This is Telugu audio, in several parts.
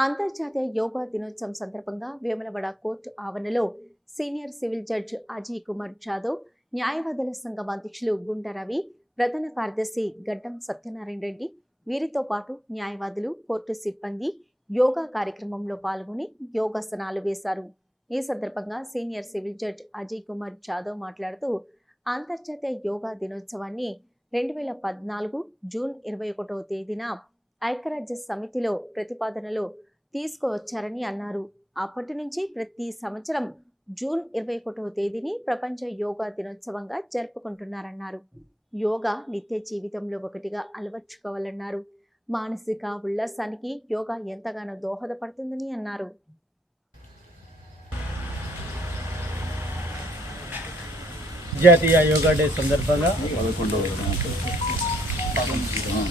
అంతర్జాతీయ యోగా దినోత్సవం సందర్భంగా వేములవాడ కోర్టు ఆవరణలో senior civil judge Ajay Kumar Jadhav న్యాయవాదుల సంఘం అధ్యక్షులు గుండ రవి ప్రధాన కార్యదర్శి గడ్డం సత్యనారాయణ రెడ్డి వీరితో పాటు న్యాయవాదులు కోర్టు సిబ్బంది యోగా కార్యక్రమంలో పాల్గొని యోగాసనాలు వేశారు. ఈ సందర్భంగా senior civil judge Ajay Kumar Jadhav మాట్లాడుతూ అంతర్జాతీయ యోగా దినోత్సవాన్ని రెండు వేల పద్నాలుగు జూన్ ఇరవై ఒకటవ తేదీన ఐక్యరాజ్య సమితిలో ప్రతిపాదనలు తీసుకువచ్చారని అన్నారు. అప్పటి నుంచి ప్రతి సంవత్సరం జూన్ ఇరవై ఒకటవ తేదీని ప్రపంచ యోగా దినోత్సవంగా జరుపుకుంటున్నారన్నారు. యోగా నిత్య జీవితంలో ఒకటిగా అలవర్చుకోవాలన్నారు. మానసిక ఉల్లాసానికి యోగా ఎంతగానో దోహదపడుతుందని అన్నారు. జాతీయ యోగా డే సందర్భంగా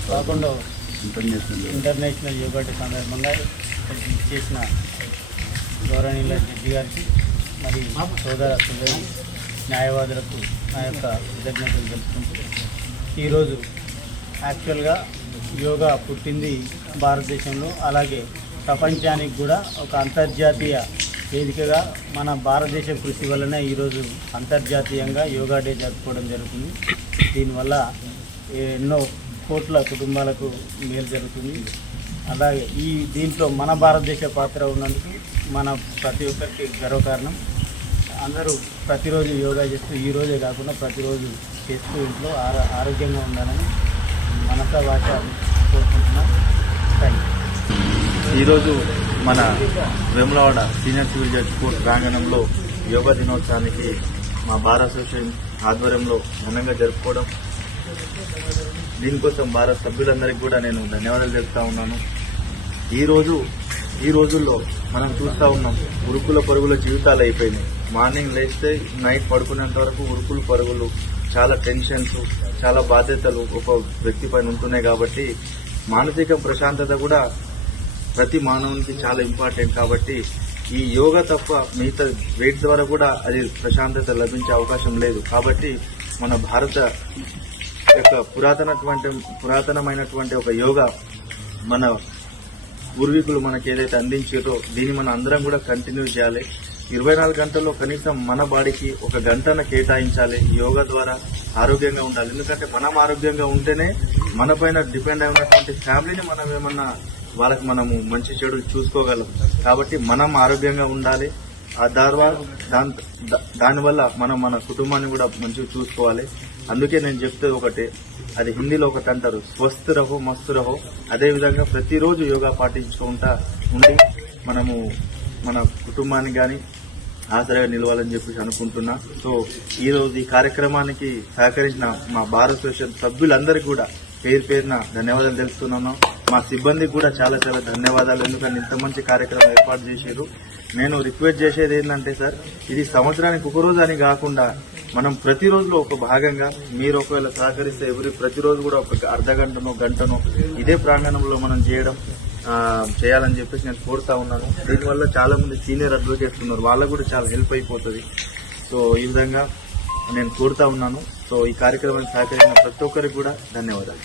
పదకొండవ ఇంటర్నేషనల్ యోగా డే సందర్భంగా ఇక్కడికి చేసిన గౌరవనీయుల జడ్జి గారికి మరి సోదర సోదరి న్యాయవాదులకు నా యొక్క కృతజ్ఞతలు తెలుపుకుంటూ ఈరోజు యాక్చువల్గా యోగా పుట్టింది భారతదేశంలో అలాగే ప్రపంచానికి కూడా ఒక అంతర్జాతీయ వేదికగా మన భారతదేశ కృషి వల్లనే ఈరోజు అంతర్జాతీయంగా యోగా డే జరుపుకోవడం జరుగుతుంది. దీనివల్ల ఎన్నో కోట్ల కుటుంబాలకు మేలు జరుగుతుంది. అలాగే ఈ దీంట్లో మన భారతదేశ పాత్ర ఉన్నందుకు మన ప్రతి ఒక్కరికి గర్వకారణం. అందరూ ప్రతిరోజు యోగా చేస్తూ ఈరోజే కాకుండా ప్రతిరోజు చేస్తూ ఇంట్లో ఆరో ఆరోగ్యంగా ఉండాలని మనస భాష కోరుకుంటున్నాం. థ్యాంక్ ఈరోజు మన Vemulawada senior civil judge court ప్రాంగణంలో యోగా దినోత్సవానికి మా బార్ అసోసియేషన్ ఆధ్వర్యంలో ఘనంగా జరుపుకోవడం దీనికోసం భారత సభ్యులందరికీ కూడా నేను ధన్యవాదాలు చెప్తా ఉన్నాను. ఈరోజు ఈ రోజుల్లో మనం చూస్తూ ఉన్నాం ఉరుకుల పరుగుల జీవితాలు అయిపోయినాయి. మార్నింగ్ లేస్తే నైట్ పడుకునేంత వరకు ఉరుకులు పరుగులు చాలా టెన్షన్స్ చాలా బాధ్యతలు ఒక వ్యక్తి పైన ఉంటున్నాయి కాబట్టి మానసిక ప్రశాంతత కూడా ప్రతి మానవునికి చాలా ఇంపార్టెంట్ కాబట్టి ఈ యోగా తప్ప మిగతా వెయిట్ ద్వారా కూడా అది ప్రశాంతత లభించే అవకాశం లేదు. కాబట్టి మన భారత యొక్క పురాతనటువంటి పురాతనమైనటువంటి ఒక యోగా మన పూర్వీకులు మనకి ఏదైతే అందించారో దీన్ని మనం అందరం కూడా కంటిన్యూ చేయాలి. ఇరవై నాలుగు గంటల్లో కనీసం మన బాడీకి ఒక గంటన కేటాయించాలి. యోగా ద్వారా ఆరోగ్యంగా ఉండాలి. ఎందుకంటే మనం ఆరోగ్యంగా ఉంటేనే మన పైన డిపెండ్ అయి ఉన్నటువంటి ఫ్యామిలీని మనం ఏమన్నా వాళ్ళకి మనము మంచి చెడు చూసుకోగలం. కాబట్టి మనం ఆరోగ్యంగా ఉండాలి. ఆ ద్వారా దాని దా- దానివల్ల మనం మన కుటుంబాన్ని కూడా మంచిగా చూసుకోవాలి. అందుకే నేను చెప్తే ఒకటి అది హిందీలో ఒకటి అంటారు స్వస్థ రహో మస్తు రహో అదేవిధంగా ప్రతిరోజు యోగా పాటించుకుంటా ఉండి మనము మన కుటుంబానికి కానీ ఆసరగా నిలవాలని చెప్పేసి అనుకుంటున్నా. సో ఈరోజు ఈ కార్యక్రమానికి సహకరించిన మా భారత సభ్యులందరికీ కూడా పేరు పేరున ధన్యవాదాలు తెలుస్తున్నాను మా సిబ్బందికి కూడా చాలా చాలా ధన్యవాదాలు ఎందుకంటే ఇంత మంచి కార్యక్రమం ఏర్పాటు చేశారు. నేను రిక్వెస్ట్ చేసేది ఏంటంటే సార్ ఇది సంవత్సరానికి ఒక రోజు అని కాకుండా మనం ప్రతిరోజులో ఒక భాగంగా మీరు ఒకవేళ సహకరిస్తే ఎవరి ప్రతిరోజు కూడా ఒక అర్ధ గంటనో గంటనో ఇదే ప్రాంగణంలో మనం చేయడం చేయాలని చెప్పేసి నేను కోరుతా ఉన్నాను. దీనివల్ల చాలా మంది సీనియర్ అడ్వకేట్స్ ఉన్నారు. వాళ్ళకు కూడా చాలా హెల్ప్ అయిపోతుంది. సో ఈ విధంగా నేను కోరుతా ఉన్నాను. సో ఈ కార్యక్రమానికి సహకరించిన ప్రతి ఒక్కరికి కూడా ధన్యవాదాలు.